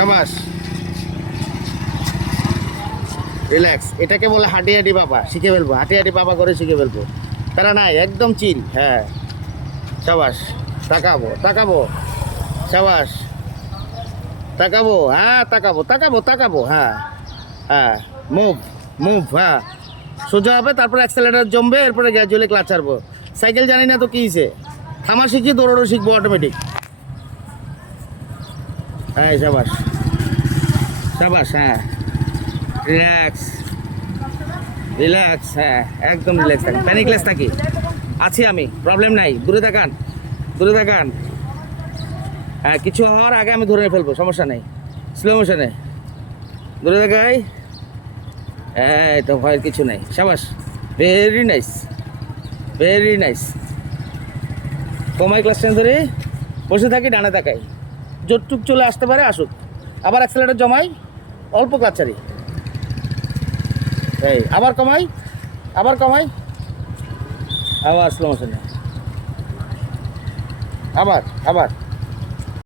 সাবাস। রিল্যাক্স এটাকে বলে হাঁটি হাঁটি বাবা, শিখে ফেলব। হাঁটি হাঁটি বাবা করে শিখে ফেলব। তারা নাই, একদম চিল। হ্যাঁ। সাবাস, তাকাবো তাকাবো। সাবাস, তাকাবো। হ্যাঁ তাকাবো তাকাবো তাকাবো। হ্যাঁ হ্যাঁ। মুভ মুভ হ্যাঁ। সোজা হবে, তারপরে অ্যাক্সেলেটার জমবে, এরপরে গ্র্যাজুয়ালি ক্লাচ ছাড়বো। সাইকেল জানি না তো কী হিসে থামা শিখি, দৌড়ানো শিখব অটোমেটিক হ্যাঁ সাবাস। সাবাস হ্যাঁ। রিল্যাক্স রিল্যাক্স হ্যাঁ একদম রিল্যাক্স থাকি। প্যানিকলেস থাকি। আছি আমি প্রবলেম নাই। দূরে তাকান দূরে তাকান হ্যাঁ কিছু হওয়ার আগে আমি ধরে ফেলব, সমস্যা নেই। স্লো মোশনে দূরে তাকাই হ্যাঁ তো ভয়ের কিছু নেই। সাবাস ভেরি নাইস ভেরি নাইস কমাই ক্লাস টেন ধরে বসে থাকি, ডানে তাকাই। জোরটুক চলে আসতে পারে, আসুক। আবার অ্যাক্সেলেটার জমাই। অল্প কাচারি। এই আবার কমাই আবার কমাই। আবার স্লো মোশনে আবার আবার।